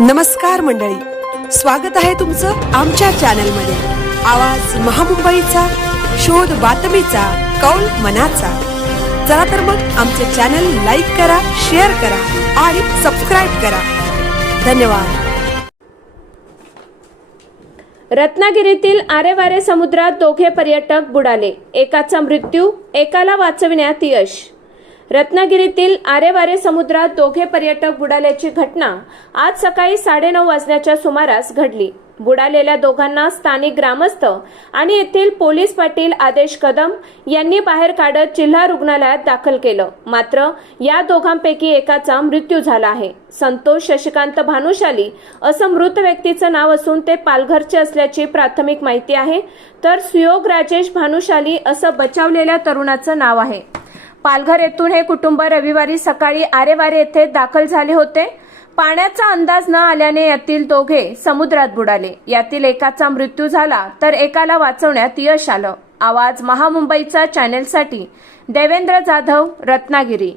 नमस्कार मंडळी, स्वागत आहे तुमचं आमच्या चॅनलमध्ये। आवाज महामुंबईचा, शोध बातमीचा, कौल मनाचा। चला तर मग आमचे चॅनल लाईक करा, शेअर करा आणि सबस्क्राइब करा। धन्यवाद। रत्नागिरीतील आरेवारे समुद्रात दोघे पर्यटक बुडाले, एकाचा मृत्यू, एकाला वाचविण्यात यश। रत्नागिरीतील आरेवारे समुद्रात दोघे पर्यटक बुडाल्याची घटना आज सकाळी 9:30 वाजण्याच्या सुमारास घडली। बुडालेल्या दोघांना स्थानिक ग्रामस्थ आणि येथील पोलीस पाटील आदेश कदम यांनी बाहेर काढत जिल्हा रुग्णालयात दाखल केलं। मात्र या दोघांपैकी एकाचा मृत्यू झाला आहे। संतोष शशिकांत भानुशाली असं मृत व्यक्तीचं नाव असून ते पालघरचे असल्याची प्राथमिक माहिती आहे, तर सुयोग राजेश भानुशाली असं बचावलेल्या तरुणाचं नाव आहे। पालघर येथून हे कुटुंब रविवारी सकाळी आरेवारे येथे दाखल झाले होते। पाण्याचा अंदाज न आल्याने यातील दोघे समुद्रात बुडाले। यातील एकाचा मृत्यू झाला तर एकाला वाचवण्यात यश आलं। आवाज महामुंबईचा चॅनेलसाठी देवेंद्र जाधव, रत्नागिरी।